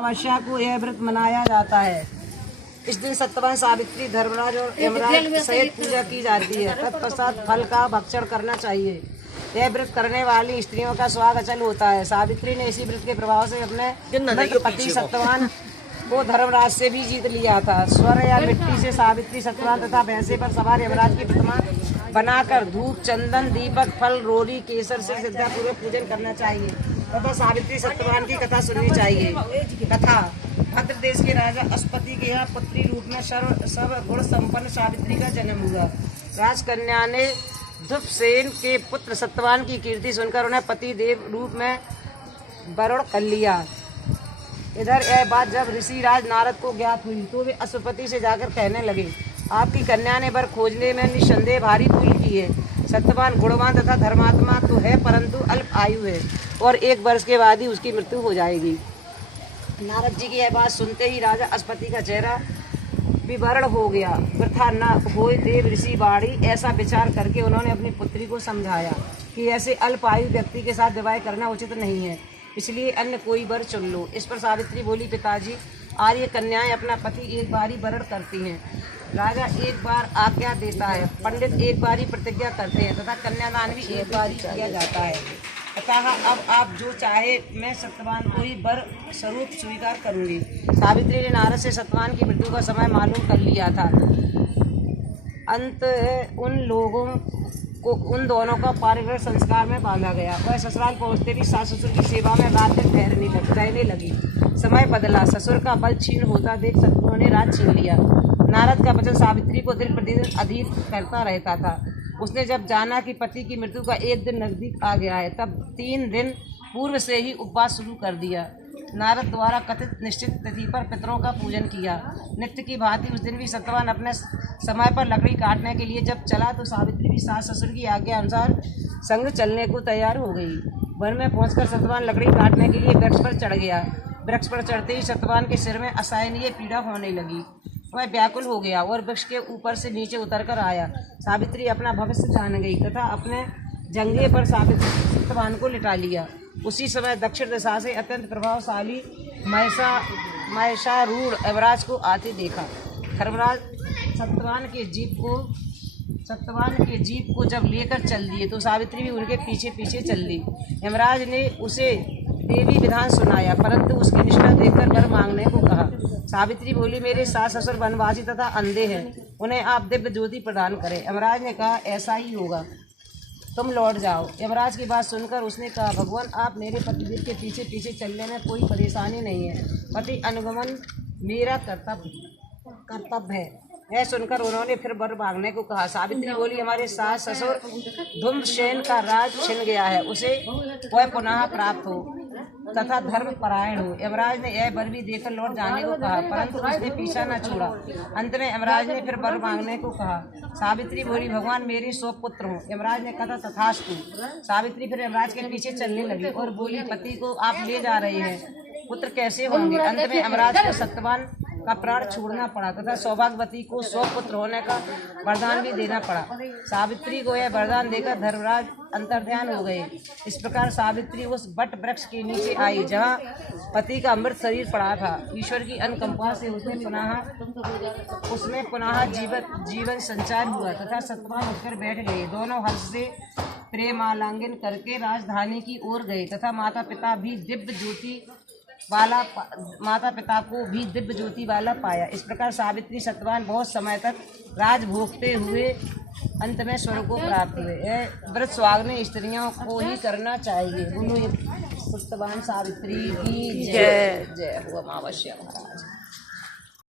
अमावस्या को यह व्रत मनाया जाता है। इस दिन सत्यवान सावित्री, धर्मराज और यमराज सहित पूजा की जाती है। तत्पश्चात फल का भक्षण करना चाहिए। यह व्रत करने वाली स्त्रियों का स्वाग अचल होता है। सावित्री ने इसी व्रत के प्रभाव से अपने मृत पति सत्यवान को धर्मराज से भी जीत लिया था। स्वर या मिट्टी से सावित्री, सत्यवान तथा भैंसे पर सवार यमराज की प्रतिमा बनाकर धूप, चंदन, दीपक, फल, रोली, केसर से श्रद्धापूर्वक पूजन करना चाहिए तथा सावित्री सत्यवान की कथा सुननी चाहिए। कथा: भद्र देश के राजा अश्वपति के यहाँ पुत्री रूप में सर्व गुण संपन्न सावित्री का जन्म हुआ। राजकन्या ने ध्रुवसेन के पुत्र सत्यवान की कीर्ति सुनकर उन्हें पति देव रूप में वरण कर लिया। इधर यह बात जब ऋषि राज नारद को ज्ञात हुई तो वे अश्वपति से जाकर कहने लगे, आपकी कन्या ने वर खोजने में निस्संदेह भारी भूल की है। सत्यवान गुणवान तथा धर्मात्मा तो है, परंतु अल्प आयु है और 1 वर्ष के बाद ही उसकी मृत्यु हो जाएगी। नारद जी की यह बात सुनते ही राजा अश्वपति का चेहरा विवर्ण हो गया। वृथा न होए देव ऋषि वाणी, ऐसा विचार करके उन्होंने अपनी पुत्री को समझाया कि ऐसे अल्प आयु व्यक्ति के साथ विवाह करना उचित नहीं है, इसलिए अन्य कोई वर चुन लो। इस पर सावित्री बोली, पिताजी, आर्य कन्याएं अपना पति एक बार ही वरण करती हैं। राजा एक बार आज्ञा देता है, पंडित एक बार ही प्रतिज्ञा करते हैं तथा कन्यादान भी एक बार ही किया जाता है। अतः अब आप जो चाहे मैं सत्यवान को ही वर स्वरूप स्वीकार करूंगी। सावित्री ने नारद से सत्यवान की मृत्यु का समय मालूम कर लिया था। अंत उन दोनों का पारिवारिक संस्कार में बांधा गया। वह ससुराल पहुंचते भी सास ससुर की सेवा में रात दिन रहने लगी। समय बदला, ससुर का बल छीन होता देख शत्रुओं ने राज छीन लिया। नारद का वचन सावित्री को दिन प्रतिदिन अधीर करता रहता था। उसने जब जाना कि पति की मृत्यु का 1 दिन नजदीक आ गया है, तब 3 दिन पूर्व से ही उपवास शुरू कर दिया। नारद द्वारा कथित निश्चित तिथि पर पितरों का पूजन किया। नित्य की भांति उस दिन भी सत्यवान अपने समय पर लकड़ी काटने के लिए जब चला तो सावित्री भी सास ससुर की आज्ञा अनुसार संग चलने को तैयार हो गई। वन में पहुंचकर सत्यवान लकड़ी काटने के लिए वृक्ष पर चढ़ गया। वृक्ष पर चढ़ते ही सत्यवान के सिर में असहनीय पीड़ा होने लगी। वह व्याकुल हो गया और वृक्ष के ऊपर से नीचे उतरकर आया। सावित्री अपना भविष्य जान गई तथा अपने जंघे पर सत्यवान को लिटा लिया। उसी समय दक्षिण दिशा से अत्यंत प्रभावशाली महिषारूढ़ यमराज को आते देखा। धर्मराज सत्यवान के जीप को जब लेकर चल दिए तो सावित्री भी उनके पीछे पीछे चल दी। यमराज ने उसे देवी विधान सुनाया, परंतु उसकी निष्ठा देखकर वर मांगने को कहा। सावित्री बोली, मेरे सास ससुर वनवासी तथा अंधे हैं, उन्हें आप दिव्य ज्योति प्रदान करें। यमराज ने कहा, ऐसा ही होगा, तुम लौट जाओ। यमराज की बात सुनकर उसने कहा, भगवान, आप मेरे पतिदेव के पीछे पीछे चलने में कोई परेशानी नहीं है। पति अनुगमन मेरा कर्तव्य है। यह सुनकर उन्होंने फिर वर मांगने को कहा। सावित्री बोली, हमारे सास ससुर धूम्रसेन का राज छिन गया है, उसे वह पुनः प्राप्त हो तथा धर्म परायण हो। यमराज ने यह वर भी देकर लौट जाने को कहा, परंतु उसने पीछा न छोड़ा। अंत में यमराज ने फिर वर मांगने को कहा। सावित्री बोली, भगवान, मेरे 100 पुत्र हो। यमराज ने कहा, तथास्तु। सावित्री फिर यमराज के पीछे चलने लगी और बोली, पति को आप ले जा रहे हैं, पुत्र कैसे होंगे। अंत में यमराज को सत्यवान का प्राण छोड़ना पड़ा तथा सौभाग्यवती को 100 पुत्र होने का वरदान भी देना पड़ा। सावित्री को यह वरदान देकर धर्मराज अंतर्ध्यान हो गए। इस प्रकार सावित्री उस वट वृक्ष के नीचे आई जहाँ पति का अमृत शरीर पड़ा था। ईश्वर की अनुकंपा से उसमें पुनः जीवन संचार हुआ तथा सत्यवान उठकर बैठ गए। दोनों हर्ष से प्रेमालिंगन करके राजधानी की ओर गए तथा माता पिता को भी दिव्य ज्योति वाला पाया। इस प्रकार सावित्री सत्यवान बहुत समय तक राज भोगते हुए अंत में स्वर्ग को प्राप्त हुए। यह व्रत सुहागन स्त्रियों को ही करना चाहिए। बोलो सत्यवान सावित्री की जय। जय हो अमावस्या महाराज।